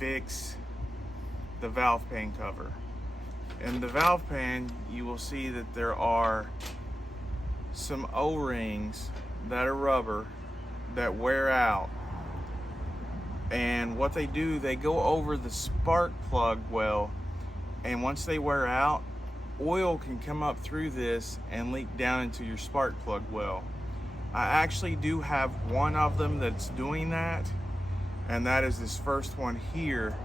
fix the valve pan cover. In the valve pan, you will see that there are some O-rings that are rubber that wear out. And what they do, they go over the spark plug well, and once they wear out, oil can come up through this and leak down into your spark plug well. I actually do have one of them that's doing that, and that is this first one here,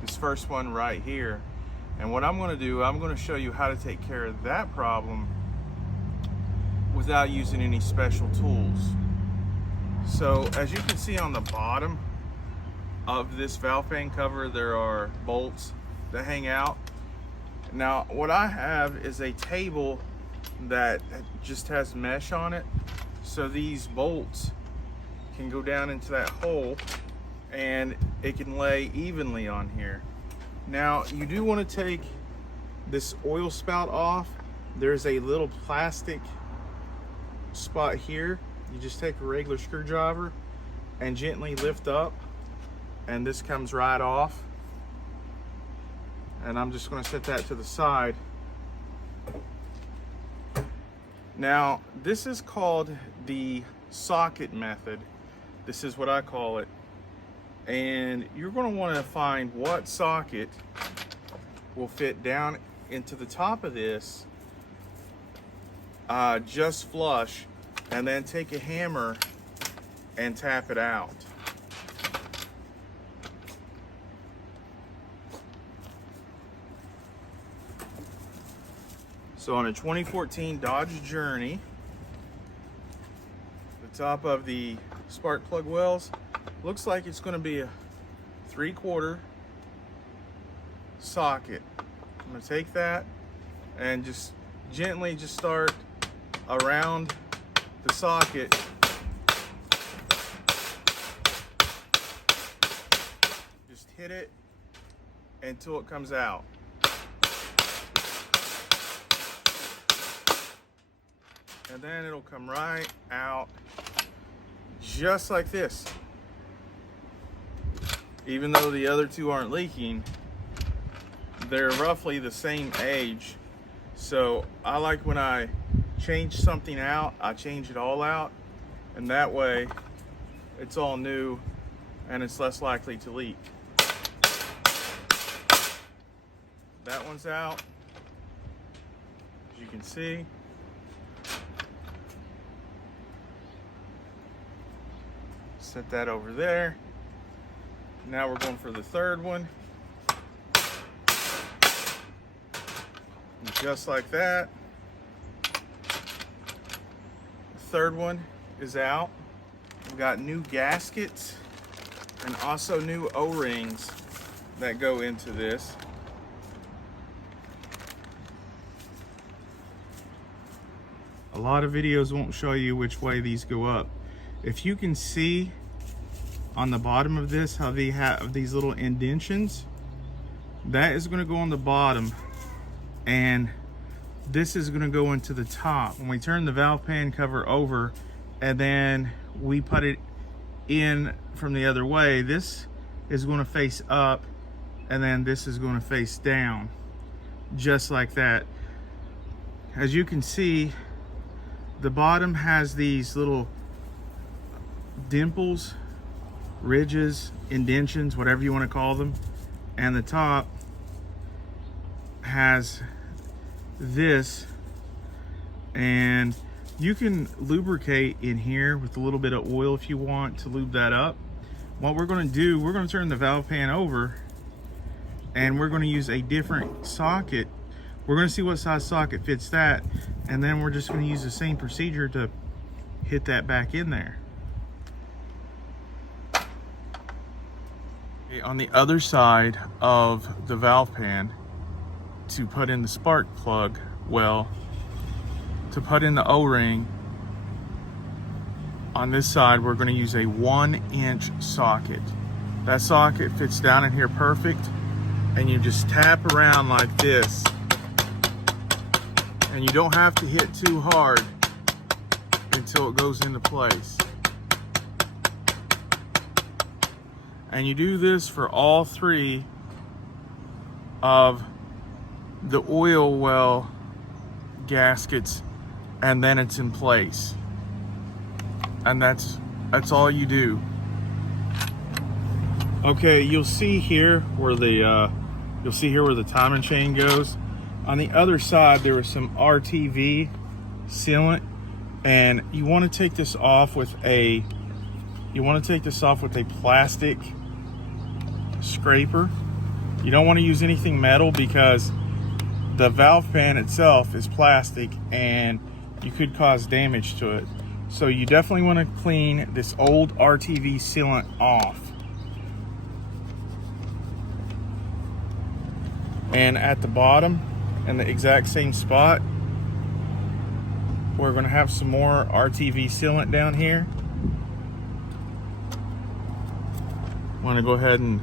this first one right here. And what I'm going to do, I'm going to show you how to take care of that problem without using any special tools. So as you can see on the bottom of this valve pan cover, there are bolts that hang out. Now what I have is a table that just has mesh on it, so these bolts can go down into that hole and it can lay evenly on here. Now you do want to take this oil spout off. There's a little plastic spot here. You just take a regular screwdriver and gently lift up, and this comes right off. And I'm just going to set that to the side. Now this is called the socket method. This is what I call it. And you're going to want to find what socket will fit down into the top of this just flush, and then take a hammer and tap it out. So on a 2014 Dodge Journey, the top of the spark plug wells looks like it's going to be a 3/4 socket. I'm going to take that and just gently just start around the socket. Just hit it until it comes out. And then it'll come right out just like this. Even though the other two aren't leaking, they're roughly the same age. So I like when I change something out, I change it all out, and that way it's all new and it's less likely to leak. That one's out, as you can see. Set that over there. Now we're going for the third one. And just like that. The third one is out. We've got new gaskets and also new O-rings that go into this. A lot of videos won't show you which way these go up. If you can see on the bottom of this how they have these little indentions, that is going to go on the bottom, and this is going to go into the top. When we turn the valve pan cover over and then we put it in from the other way, this is going to face up and then this is going to face down, just like that. As you can see, the bottom has these little dimples, ridges, indentions, whatever you want to call them, and the top has this, and you can lubricate in here with a little bit of oil if you want to lube that up. What we're going to do, we're going to turn the valve pan over and we're going to use a different socket. We're going to see what size socket fits that, and then we're just going to use the same procedure to hit that back in there. On the other side of the valve pan, to put in the spark plug well, to put in the O-ring, on this side we're going to use a 1-inch socket. That socket fits down in here perfect, and you just tap around like this, and you don't have to hit too hard until it goes into place. And you do this for all three of the oil well gaskets, and then it's in place. And that's all you do. Okay, you'll see here where the timing chain goes. On the other side, there was some RTV sealant, and you want to take this off with a plastic scraper. You don't want to use anything metal because the valve pan itself is plastic and you could cause damage to it. So you definitely want to clean this old RTV sealant off. And at the bottom, in the exact same spot, we're going to have some more RTV sealant down here. Want to go ahead and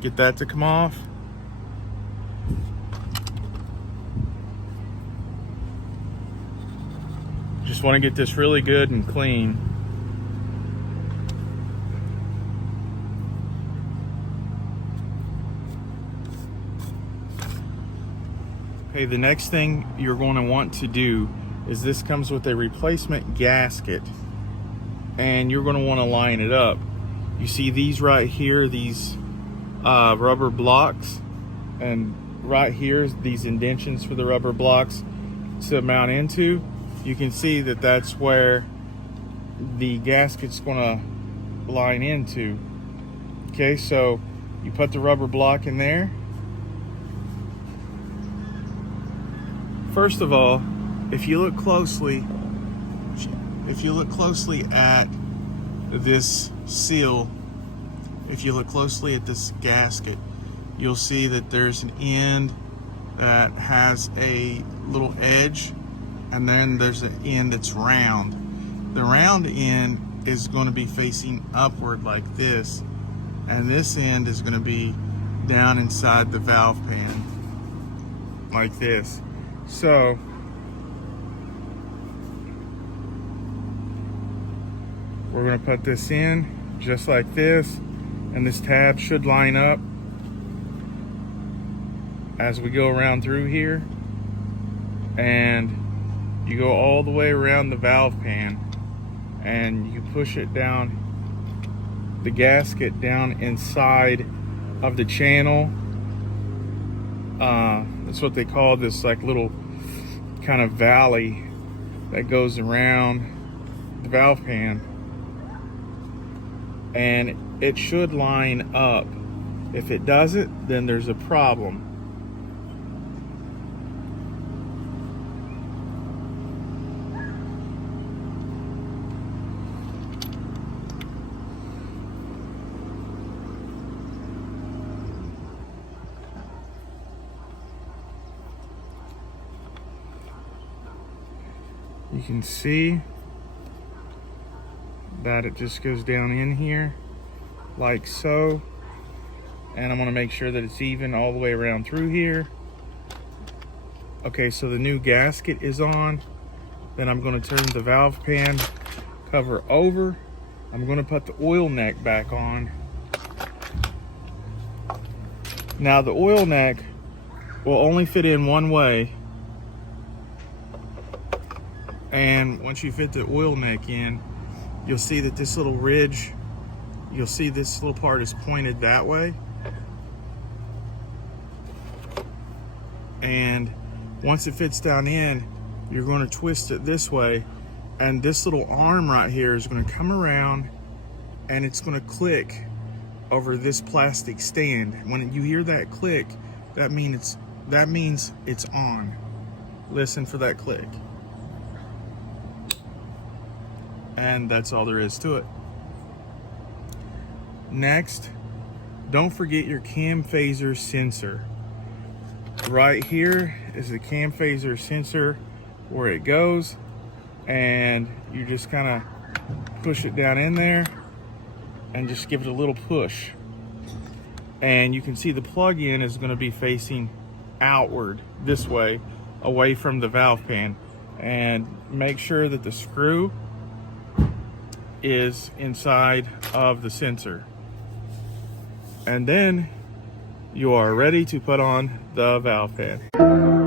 get that to come off. Just want to get this really good and clean. Okay, the next thing you're going to want to do is this comes with a replacement gasket, and you're going to want to line it up. You see these right here, these rubber blocks, and right here, these indentions for the rubber blocks to mount into. You can see that that's where the gasket's going to line into. Okay, so you put the rubber block in there. First of all, if you look closely at this seal, if you look closely at this gasket, you'll see that there's an end that has a little edge, and then there's an end that's round. The round end is going to be facing upward like this, and this end is going to be down inside the valve pan like this. So we're going to put this in just like this, and this tab should line up as we go around through here, and you go all the way around the valve pan and you push it down, the gasket down inside of the channel. That's what they call this, like little kind of valley that goes around the valve pan, and it should line up. If it doesn't, then there's a problem. You can see that it just goes down in here like so, and I'm going to make sure that it's even all the way around through here. Okay, so the new gasket is on. Then I'm going to turn the valve pan cover over. I'm going to put the oil neck back on. Now the oil neck will only fit in one way, and once you fit the oil neck in, you'll see that this little ridge, you'll see this little part is pointed that way. And once it fits down in, you're going to twist it this way, and this little arm right here is going to come around and it's going to click over this plastic stand. When you hear that click, that means it's on. Listen for that click. And that's all there is to it. Next, don't forget your cam phaser sensor. Right here is the cam phaser sensor where it goes, and you just kind of push it down in there and just give it a little push. And you can see the plug-in is going to be facing outward this way, away from the valve pan. And make sure that the screw is inside of the sensor. And then you are ready to put on the valve pan.